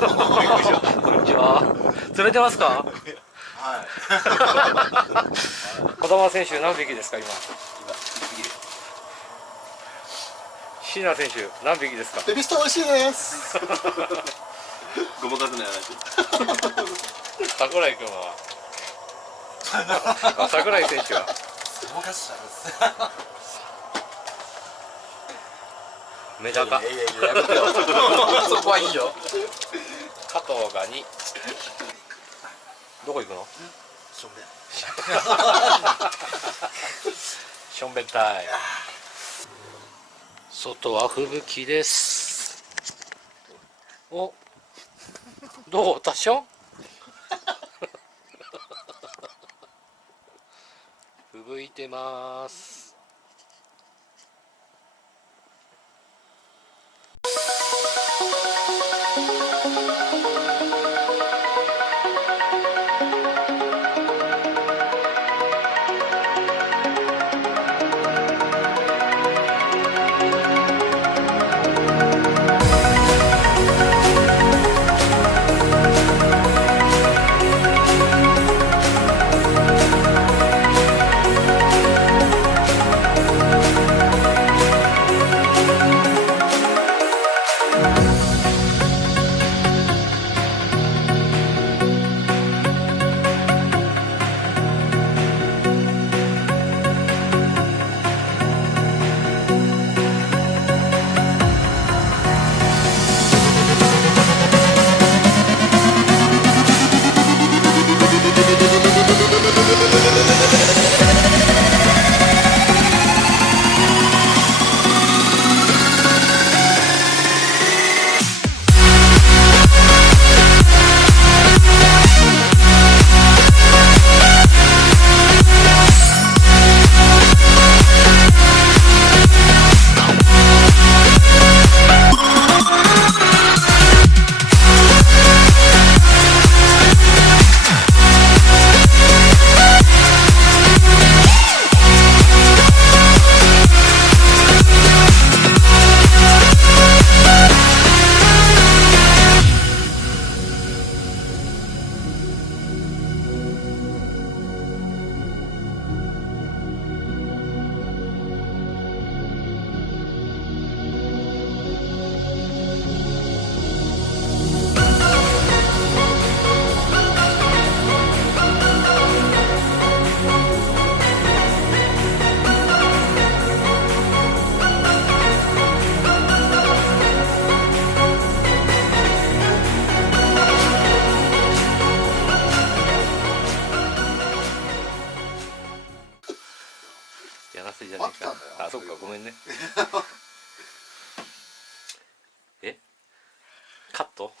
こんにちは。釣れてますか？はい。児玉選手何匹ですか今？椎名選手何匹ですか？エビスト美味しいです。ごまかすなよ。桜井君は桜井選手はごまかしちゃうんです。メダカ、いややめてよ。そこはいいよ。加藤が2。どこ行くの？しょんべん。しょんべんたい。外は吹雪です。お、どう？タッション？吹雪いてます。やらせじゃないか。あ、そっか、ごめんね。え？カット？